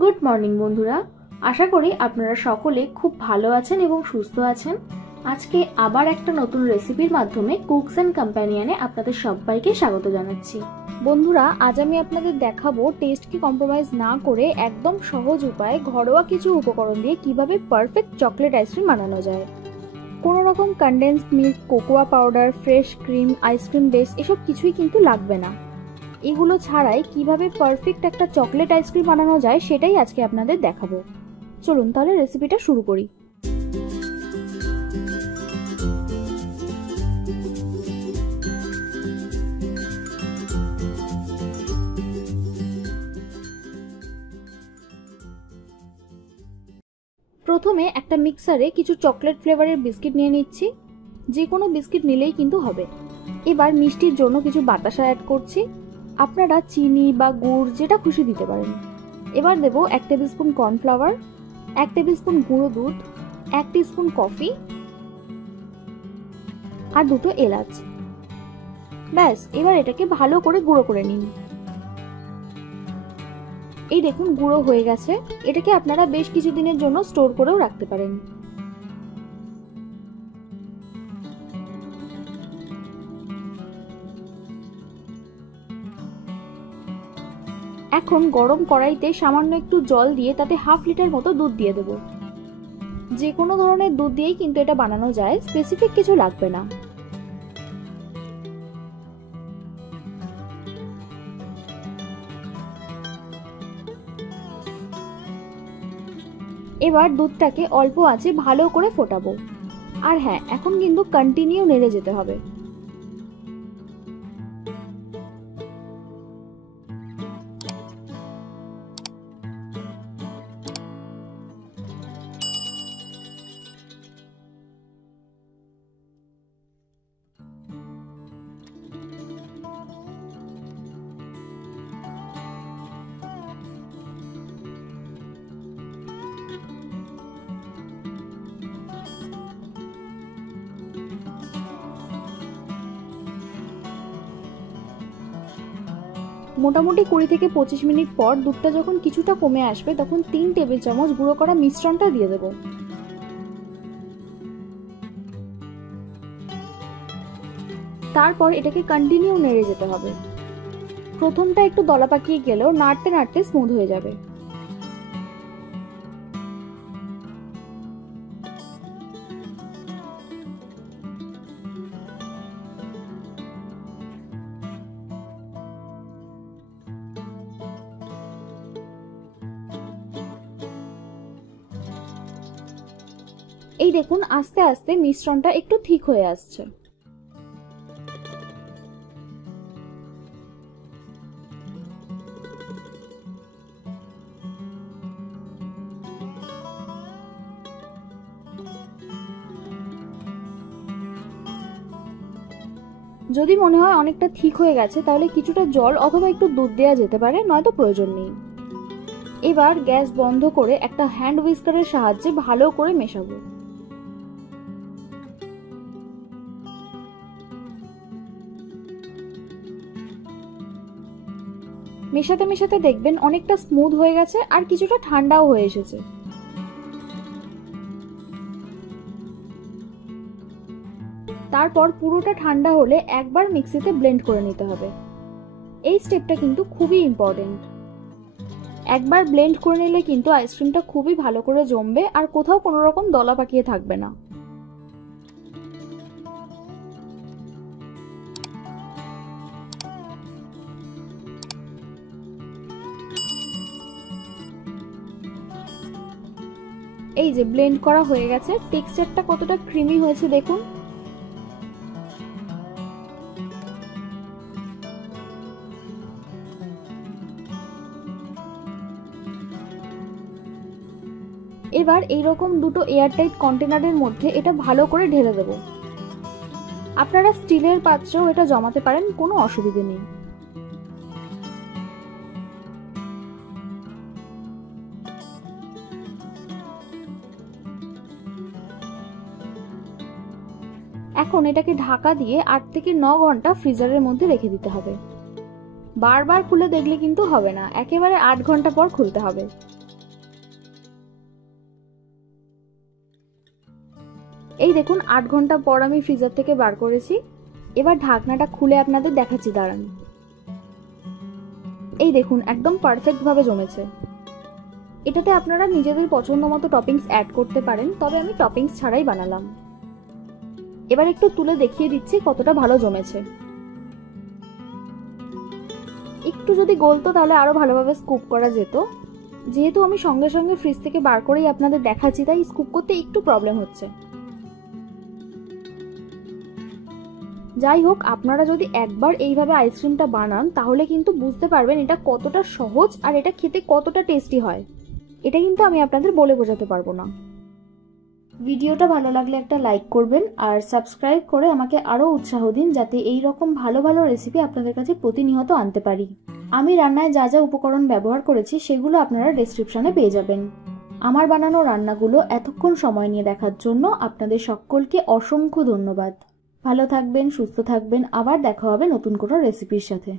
Good morning বন্ধুরা, আশা করি আপনারা সকলে খুব ভালো আছেন এবং সুস্থ আছেন। আজকে আবার একটা নতুন রেসিপির মাধ্যমে কুকস অ্যান্ড কম্প্যানিয়নে আপনাদের সবাইকে স্বাগত জানাচ্ছি। বন্ধুরা, আজ আমি আপনাদের দেখাবো টেস্টকে কম্প্রোমাইজ না করে একদম সহজ উপায়ে ঘরোয়া কিছু উপকরণ দিয়ে কিভাবে পারফেক্ট চকলেট আইসক্রিম বানানো যায়। কোনো রকম condensed milk, cocoa powder, fresh cream, ice cream base এসব কিছুই কিন্তু লাগবে না। এগুলো ছাড়াই কিভাবে পারফেক্ট একটা চকলেট আইসক্রিম বানানো যায় সেটাই আজকে আপনাদের দেখাবো। চলুন তাহলে রেসিপিটা শুরু করি। প্রথমে একটা মিক্সারে কিছু চকলেট ফ্লেভারের বিস্কিট নিয়ে নিচ্ছি। যে কোনো বিস্কিট নিলেই কিন্তু হবে। এবার মিষ্টির জন্য কিছু বাতাসা অ্যাড করছি। আপনারা চিনি বা গুড় যেটা খুশি দিতে পারেন। এবার দেব 1 table spoon cornflour, 1 table spoon গুঁড়ো দুধ, 1 টিস্পুন কফি আর 2টো এলাচ। ব্যাস, এবার এটাকে ভালো করে গুঁড়ো করে নিন। এই দেখুন গুঁড়ো হয়ে গেছে। এটাকে আপনারা বেশ কিছুদিনের জন্য স্টোর করেও রাখতে পারেন। এখন গরম কড়াইতে সামান্য একটু জল দিয়ে তাতে 1/2 লিটার মতো দুধ দিয়ে দেব। যে কোনো ধরনের দুধ দিয়েই কিন্তু এটা বানানো যায়, স্পেসিফিক কিছু লাগবে না। এবার দুধটাকে অল্প আঁচে ভালো করে ফোটাবো। আর হ্যাঁ, এখন কিন্তু কন্টিনিউ নেড়ে যেতে হবে। মোটামুটি 20 থেকে 25 মিনিট পর দুধটা যখন কিছুটা কমে আসবে তখন 3 টেবিল চামচ গুঁড়ো করা মিশ্রণটা দিয়ে দেব। তারপর এটাকে কন্টিনিউ নেড়ে যেতে হবে। প্রথমটা একটু দলা পাকিয়ে গেলেও নাড়তে নাড়তে স্মুথ হয়ে যাবে। এই দেখুন আস্তে আস্তে মিশ্রণটা একটু ঠিক হয়ে আসছে। যদি মনে হয় অনেকটা ঠিক হয়ে গেছে তাহলে কিছুটা জল অথবা একটু দুধ দেওয়া যেতে পারে, নয়তো প্রয়োজন নেই। এবার গ্যাস বন্ধ করে একটা হ্যান্ড হুইস্কারের সাহায্যে ভালো করে মেশাবো। মেশাতে মেশাতে দেখবেন অনেকটা স্মুথ হয়ে গেছে আর কিছুটা ঠান্ডাও হয়ে এসেছে। তারপর পুরোটা ঠান্ডা হলে একবার মিক্সিতে ব্লেন্ড করে নিতে হবে। এই স্টেপটা কিন্তু খুবই ইম্পর্টেন্ট। একবার ব্লেন্ড করে নিলে কিন্তু আইসক্রিমটা খুবই ভালো করে জমবে আর কোথাও কোনো রকম দলা পাকিয়ে থাকবে না। এই যে ব্লেন্ড করা হয়ে গেছে, টেক্সচারটা কতটা ক্রিমি হয়েছে দেখুন। এবার এইরকম 2টো এয়ারটাইট কন্টেনারের মধ্যে এটা ভালো করে ঢেলে দেব। আপনারা স্টিলের পাত্রেও এটা জমাতে পারেন, কোনো অসুবিধে নেই। এখন এটাকে ঢাকা দিয়ে 8 থেকে 9 ঘন্টা ফ্রিজারের মধ্যে রেখে দিতে হবে। বারবার খুলে দেখলে কিন্তু হবে না, একেবারে 8 ঘন্টা পর খুলতে হবে। এই দেখুন 8 ঘন্টা পর আমি ফ্রিজার থেকে বার করেছি। এবার ঢাকনাটা খুলে আপনাদের দেখাচ্ছি, দাঁড়ান। এই দেখুন একদম পারফেক্ট ভাবে জমেছে। এটাতে আপনারা নিজেদের পছন্দ মতো টপিংস অ্যাড করতে পারেন, তবে আমি টপিংস ছাড়াই বানালাম। এবার একটু তুলে দেখিয়ে দিচ্ছি কতটা ভালো জমেছে। একটু যদি গলতো তাহলে আরো ভালোভাবে স্কুপ করা যেত। যেহেতু আমি সঙ্গে সঙ্গে ফ্রিজ থেকে বার করেই আপনাদের দেখাচ্ছি, তাই স্কুপ করতে একটু প্রবলেম হচ্ছে। যাই হোক, আপনারা যদি একবার এইভাবে আইসক্রিমটা বানান তাহলে কিন্তু বুঝতে পারবেন এটা কতটা সহজ আর এটা খেতে কতটা টেস্টি হয়। এটা কিন্তু আমি আপনাদের বলে বোঝাতে পারবো না। ভিডিওটা ভালো লাগলে একটা লাইক করবেন আর সাবস্ক্রাইব করে আমাকে আরো উৎসাহ দিন, যাতে এই রকম ভালো ভালো রেসিপি আপনাদের কাছে প্রতিনিয়ত আনতে পারি। আমি রান্নায় যা যা উপকরণ ব্যবহার করেছি সেগুলো আপনারা ডেসক্রিপশনে পেয়ে যাবেন। আমার বানানো রান্নাগুলো এতক্ষণ সময় নিয়ে দেখার জন্য আপনাদের সকলকে অসংখ্য ধন্যবাদ। ভালো থাকবেন, সুস্থ থাকবেন, আবার দেখা হবে নতুন কোনো রেসিপির সাথে।